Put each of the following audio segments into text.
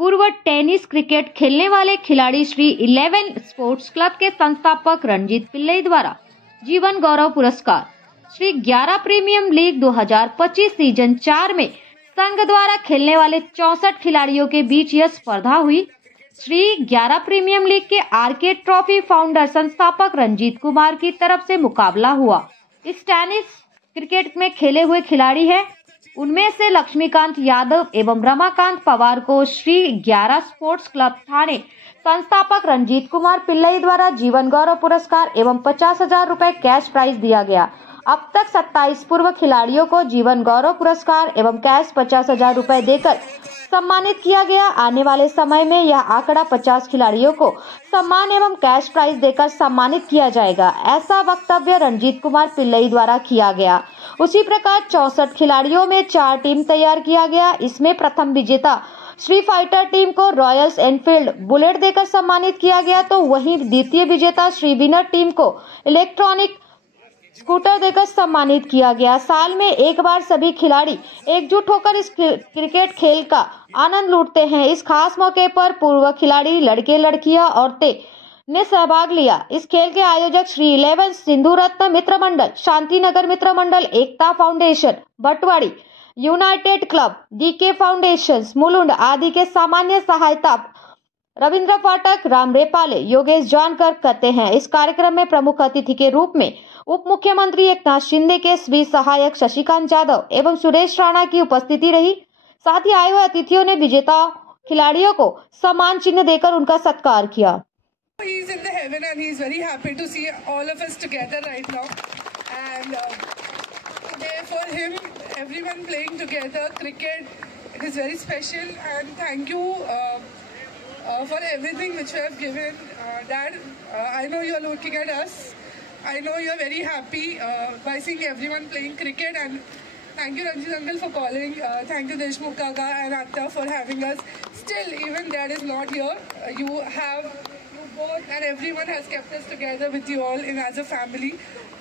पूर्व tennis cricket खेलने वाले खिलाड़ी श्री 11 स्पोर्ट्स क्लब के संस्थापक रणजीत पिल्लई द्वारा जीवन गौरव पुरस्कार श्री 11 प्रीमियम लीग 2025 सीजन 4 में संघ द्वारा खेलने वाले 64 खिलाड़ियों के बीच यह स्पर्धा हुई। श्री 11 प्रीमियम लीग के आरके ट्रॉफी फाउंडर संस्थापक रंजीत कुमार की तरफ से मुकाबला हुआ। इस टेनिस क्रिकेट में खेले हुए खिलाड़ी हैं, उनमें से लक्ष्मीकांत यादव एवं रमाकांत पवार को श्री 11 स्पोर्ट्स क्लब थाने संस्थापक रंजीत कुमार पिल्लई द्वारा जीवन गौरव पुरस्कार एवं 50,000 रुपए कैश प्राइज दिया गया। अब तक 27 पूर्व खिलाड़ियों को जीवन गौरव पुरस्कार एवं कैश 50,000 रुपए देकर सम्मानित किया गया। आने वाले समय में यह आंकड़ा 50 खिलाड़ियों को सम्मान एवं कैश प्राइज देकर सम्मानित किया जाएगा, ऐसा वक्तव्य रंजीत कुमार पिल्लई द्वारा किया गया। उसी प्रकार 64 खिलाड़ियों में 4 टीम तैयार किया गया। इसमें प्रथम विजेता श्री फाइटर टीम को रॉयल्स एनफील्ड बुलेट देकर सम्मानित किया गया, तो वहीं द्वितीय विजेता श्री विनर टीम को इलेक्ट्रॉनिक स्कूटर देकर सम्मानित किया गया। साल में एक बार सभी खिलाड़ी एकजुट होकर इस क्रिकेट खेल का आनंद लूटते हैं। इस खास मौके पर पूर्व खिलाड़ी, लड़के लड़कियां, औरतें ने सहभाग लिया। इस खेल के आयोजक श्री 11 सिंधु रत्न मित्र मंडल, Shanti Nagar Mitra Mandal, Ekta foundation Batwadi, united club, DK foundation Mulund आदि के सामान्य सहायता रविंद्र फाटक, राम रेपाले, योगेश जानकर करते हैं। इस कार्यक्रम में प्रमुख अतिथि के रूप में उप मुख्यमंत्री एकनाथ शिंदे के स्वीय सहायक शशिकांत यादव एवं सुरेश राणा की उपस्थिति रही। साथ ही आए हुए अतिथियों ने विजेता खिलाड़ियों को सम्मान चिन्ह देकर उनका सत्कार KIA. He is in the heaven and he is very happy to see all of us together right now. And today for him, everyone playing together, cricket is very special. And thank you for everything which you have given. Dad, I know you are looking at us. I know you are very happy by seeing everyone playing cricket, and thank you Ranjit uncle for calling. Thank you Deshmukh Kaka and Atta for having us. Still, even Dad is not here. You both and everyone has kept us together with you all as a family.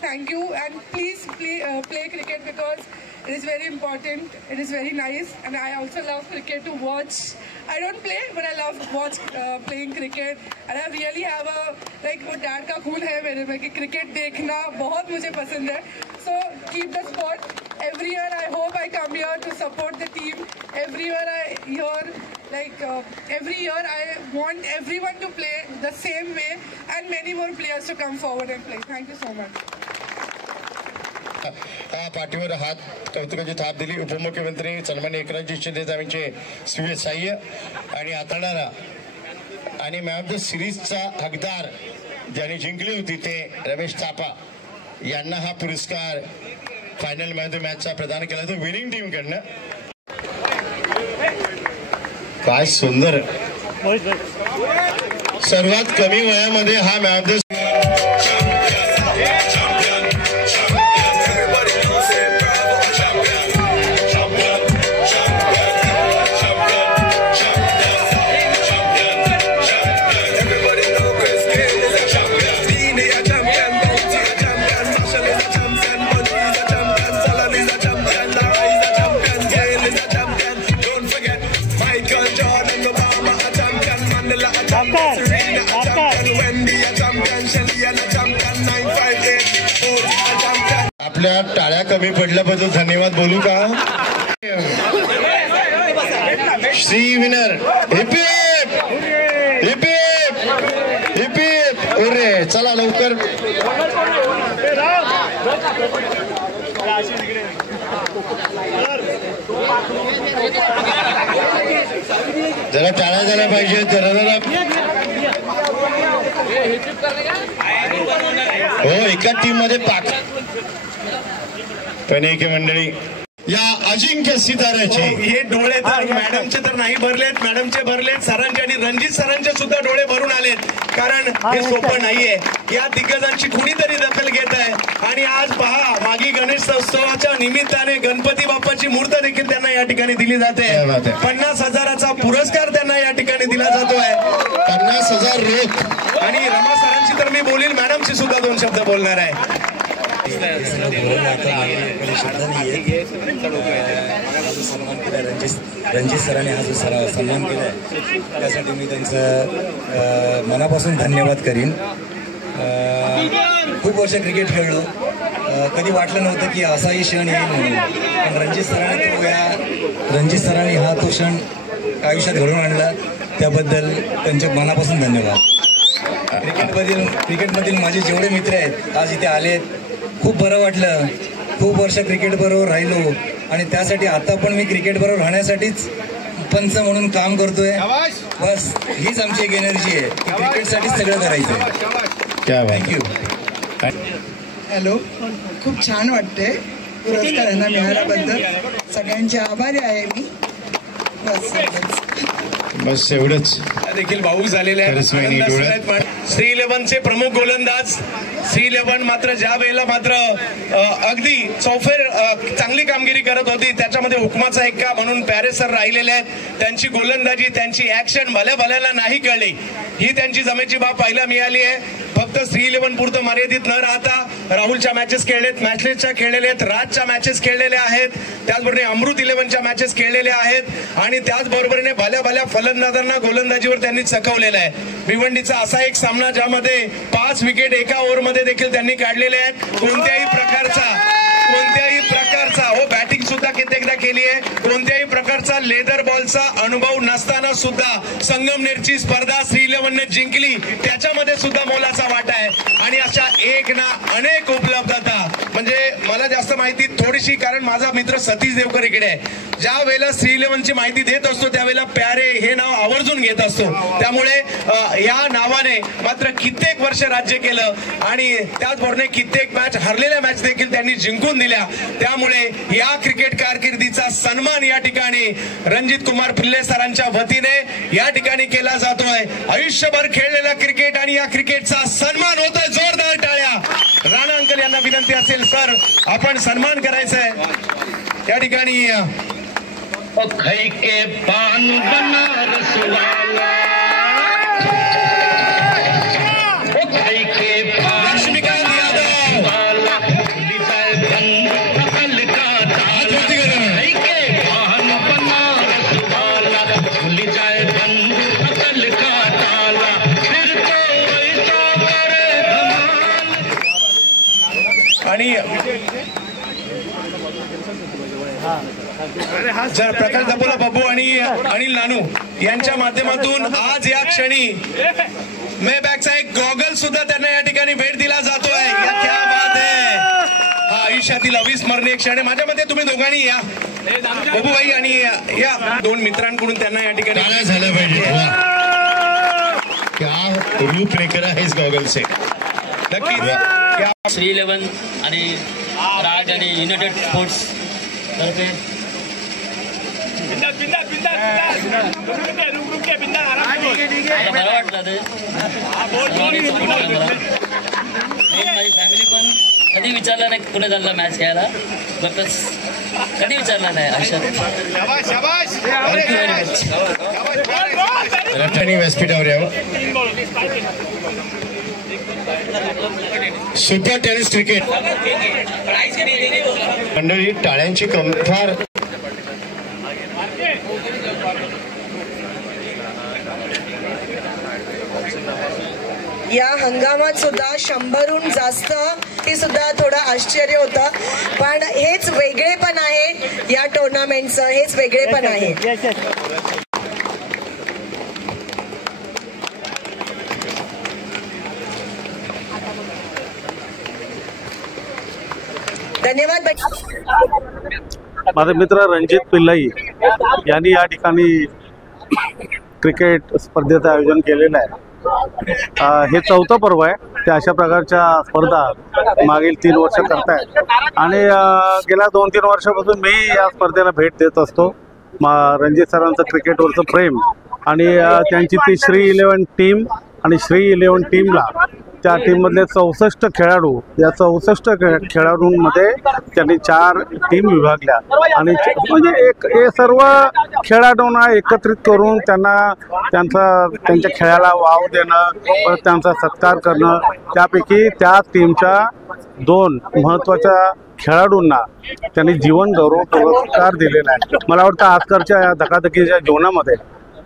Thank you, and please play cricket because it is very important. It is very nice, and I also love cricket to watch. I don't play, but I love playing cricket, and I really have वो dad का खून है मेरे में कि cricket देखना बहुत मुझे पसंद है. So keep the sport. Every year I hope I come here to support the team. Every year I want everyone to play the same way, and many more players to come forward and play. Thank you so much. पाठीवर हात कौतुकाची थाप दिली उपमुख्यमंत्री सन्माननीय एकनाथजी शिंदे साहेबांचे स्वीय सहाय्य आणि आताडारा आणि मॅन ऑफ द सिरीजचा हकदार ज्यांनी जिंकली होती ते रमेश थापा यांना हा पुरस्कार फायनल मॅन ऑफ द मॅचचा प्रदान केला तो विनिंग टीम कडनं. काय सुंदर, सर्वात कमी वयामध्ये हा मॅन ऑफ द आपल्या टाळ्या कमी पडल्याबद्दल धन्यवाद बोलू का. Shri winner heap heap heap heap. ओरे चला लवकर. जरा टाळ्या झाल्या पाहिजे. जरा हो, एका टीम मध्ये पण एक मंडळी या अजिंक्य सिताऱ्याचे हे डोळे तर मॅडमचे तर नाही भरलेत, मॅडमचे भरलेत, सरांचे आणि रणजित सरांचे सुद्धा डोळे भरून आलेत. कारण हे सोपं नाहीये. या दिग्गजांची कुणीतरी दखल घेत आहे. आणि आज पहा, मागी गणेशोत्सवाच्या निमित्ताने गणपती बाप्पाची मूर्त देखील त्यांना या ठिकाणी दिली जाते. 50,000चा पुरस्कार त्यांना या ठिकाणी दिला जातोय. 50,000 रोख. आणि रमा सरांची तर मी बोलील, मॅडमची सुद्धा 2 शब्द बोलणार आहे. सन्मान केला रणजित सरांनी हा जो सन्मान केला आहे त्यासाठी मी त्यांचं मनापासून धन्यवाद करीन. खूप वर्ष क्रिकेट खेळलो, कधी वाटलं नव्हतं की असाही क्षण येईल म्हणून, पण रणजित सरांनी हा तो क्षण आयुष्यात घडवून आणला, त्याबद्दल त्यांच्या मनापासून धन्यवाद. क्रिकेटमधील माझे जेवढे मित्र आहेत आज इथे आलेत, खूप बरं वाटलं. खूप वर्ष क्रिकेटबरोबर राहिलो आणि त्यासाठी आता पण मी क्रिकेटबरोबर राहण्यासाठीच पंच म्हणून काम करतोय. बस हीच आमची एक एनर्जी आहे की क्रिकेटसाठीच सगळं करायचं. थँक्यू. हॅलो, खूप छान वाटते पुरस्कार यांना मिळाल्याबद्दल. सगळ्यांचे आभारी आहे मी. बस एवढंच. देखील भाऊक झालेले आहेत. श्री 11चे प्रमुख गोलंदाज श्री 11 मात्र ज्या वेळेला मात्र अगदी चौफेर चांगली कामगिरी करत होती, त्याच्यामध्ये हुकमाचा एक्का म्हणून प्यारे सर राहिलेले आहेत. त्यांची गोलंदाजी, त्यांची ऍक्शन भल्याला नाही कळली. ही त्यांची जमेची बाब पाहायला मिळाली आहे. फक्त श्री 11 पुरतं मर्यादित न राहता राहुलच्या मॅचेस खेळलेत, मॅचलेसच्या खेळलेले आहेत, राजच्या मॅचेस खेळलेले आहेत, त्याचबरोबर अमृत 11च्या मॅचेस खेळलेल्या आहेत आणि त्याचबरोबरीने भल्या फलंदाजांना गोलंदाजीवर त्यांनी चकवलेलं आहे. भिवंडीचा असा एक सामना ज्यामध्ये 5 विकेट एका ओव्हरमध्ये देखील त्यांनी काढलेले आहेत. कोणत्याही प्रकारचा बॅटिंग सुद्धा कित्येकदा केली आहे. कोणत्याही प्रकारचा लेदर बॉलचा अनुभव नसताना सुद्धा संगमनेरची स्पर्धा श्री 11ने जिंकली, त्याच्यामध्ये सुद्धा मोलाचा वाटा आहे. आणि अशा एक ना अनेक उपलब्धता, म्हणजे मला जास्त माहिती थोडीशी, कारण माझा मित्र सतीश देवकर इकडे आहे. ज्या वेळेला श्री 11ची माहिती देत असतो त्यावेळेला प्यारे हे नाव आवर्जून घेत असतो. त्यामुळे या नावाने मात्र कित्येक वर्ष राज्य केलं आणि त्याचबरोबर कित्येक मॅच, हरलेल्या मॅच देखील त्यांनी जिंकून दिल्या. त्यामुळे या क्रिकेट कारकिर्दीचा सन्मान या ठिकाणी रणजित कुमार पिल्ले सरांच्या वतीने या ठिकाणी केला जातोय. आयुष्यभर खेळलेला क्रिकेट आणि या क्रिकेटचा सन्मान होतोय. जोरदार टाळ्या. राणा अंकल यांना विनंती असेल, सर आपण सन्मान करायचा आहे या ठिकाणी. के पान बनारस वाला, के पान बनारस वाला, अकल का ताला, के पान बनारस वाला, खुल जाए बंद अकल का ताला, फिर तो ऐसा करे धमाल. आणि जर प्रकाश दापोला बाबू आणि अनिल नानू यांच्या माध्यमातून आज या क्षणी मे बॅगचा एक गॉगल सुद्धा त्यांना या ठिकाणी भेट दिला जातोय. क्या बात आहे. हा आयुष्यातील अविस्मरणीय क्षण आहे. माझ्या मते तुम्ही दोघांनी या बाबूभाई आणि या दोन मित्रांकडून त्यांना या ठिकाणी झालं पाहिजे. क्या रूप लेकर आहे इस गॉगल से. श्री 11 आणि राज आणि युनायटेड स्पोर्ट्स तर्फे बरं वाटलं ते. माझी फॅमिली पण कधी विचारलं नाही कुठे चालला मॅच खेळायला, बस कधी विचारलं नाही आयुष्यात. सुपर टेनिस क्रिकेट मंडळी, टाळ्यांची कंफार. या हंगामात सुद्धा 100हून जास्त, हे सुद्धा थोडं आश्चर्य होतं, पण हेच वेगळेपण आहे या टुर्नामेंटचं. हेच वेगळेपण आहे. धन्यवाद. माझे मित्र रणजित पिल्लाई यांनी या ठिकाणी क्रिकेट स्पर्धेचं आयोजन केलेलं आहे. हे 4थं पर्व आहे. ते अशा प्रकारच्या स्पर्धा मागील 3 वर्ष करतायत आणि गेल्या 2-3 वर्षापासून मी या स्पर्धेला भेट देत असतो. रणजित सरांचं क्रिकेटवरचं प्रेम आणि त्यांची ती श्री 11 टीम आणि श्री 11 टीमला, त्या टीममधले 64 खेळाडू, या 64 खेळाडूंमध्ये त्यांनी 4 टीम विभागल्या आणि म्हणजे हे सर्व खेळाडूंना एकत्रित करून त्यांच्या खेळाला वाव देणं, त्यांचा सत्कार करणं. त्यापैकी त्या टीमच्या 2 महत्त्वाच्या खेळाडूंना त्यांनी जीवन गौरव पुरस्कार दिलेला आहे. मला वाटतं आजकालच्या या धकाधकीच्या जीवनामध्ये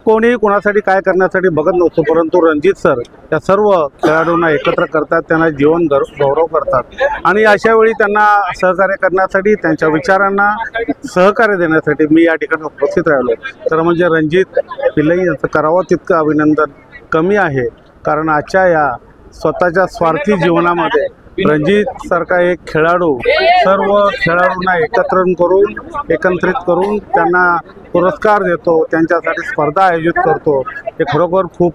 कोणीही कोणासाठी काय करण्यासाठी बघत नसतो, परंतु रणजित सर या सर्व खेळाडूंना एकत्र करतात, त्यांना जीवन गौरव करतात आणि अशा वेळी त्यांना सहकार्य करण्यासाठी, त्यांच्या विचारांना सहकार्य देण्यासाठी मी या ठिकाणी उपस्थित राहिलो. तर म्हणजे रणजित पिल्लई यांचं करावं तितकं अभिनंदन कमी आहे, कारण आजच्या या स्वतःच्या स्वार्थी जीवनामध्ये रणजित सारखा एक खेळाडू सर्व खेळाडूंना एकत्रित करून त्यांना पुरस्कार देतो, त्यांच्यासाठी स्पर्धा आयोजित करतो. हे खरोखर खूप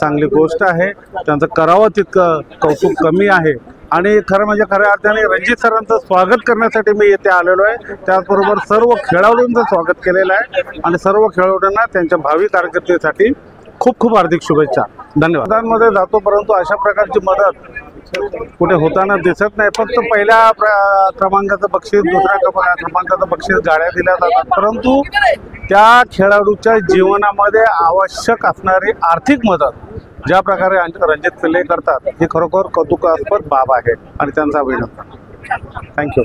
चांगली गोष्ट आहे. त्यांचं करावं तितकं कौतुक कमी आहे आणि खरं म्हणजे खऱ्या अर्थाने रणजित सरांचं स्वागत करण्यासाठी मी येथे आलेलो आहे. त्याचबरोबर सर्व खेळाडूंचं स्वागत केलेलं आहे आणि सर्व खेळाडूंना त्यांच्या भावी कारकिर्दीसाठी खूप खूप हार्दिक शुभेच्छा. धन्यवाद. मैदानामध्ये जातो, परंतु अशा प्रकारची मदत कुठे होताना दिसत नाही. फक्त पहिल्या क्रमांकाचं बक्षीस, दुसऱ्या क्रमांकाचं बक्षीस गाड्या दिल्या जातात, परंतु त्या खेळाडूच्या जीवनामध्ये आवश्यक असणारी आर्थिक मदत ज्या प्रकारे रणजित पिल्लई करतात ही खरोखर कौतुकास्पद बाब आहे आणि त्यांचा अभिनंदन. थँक्यू.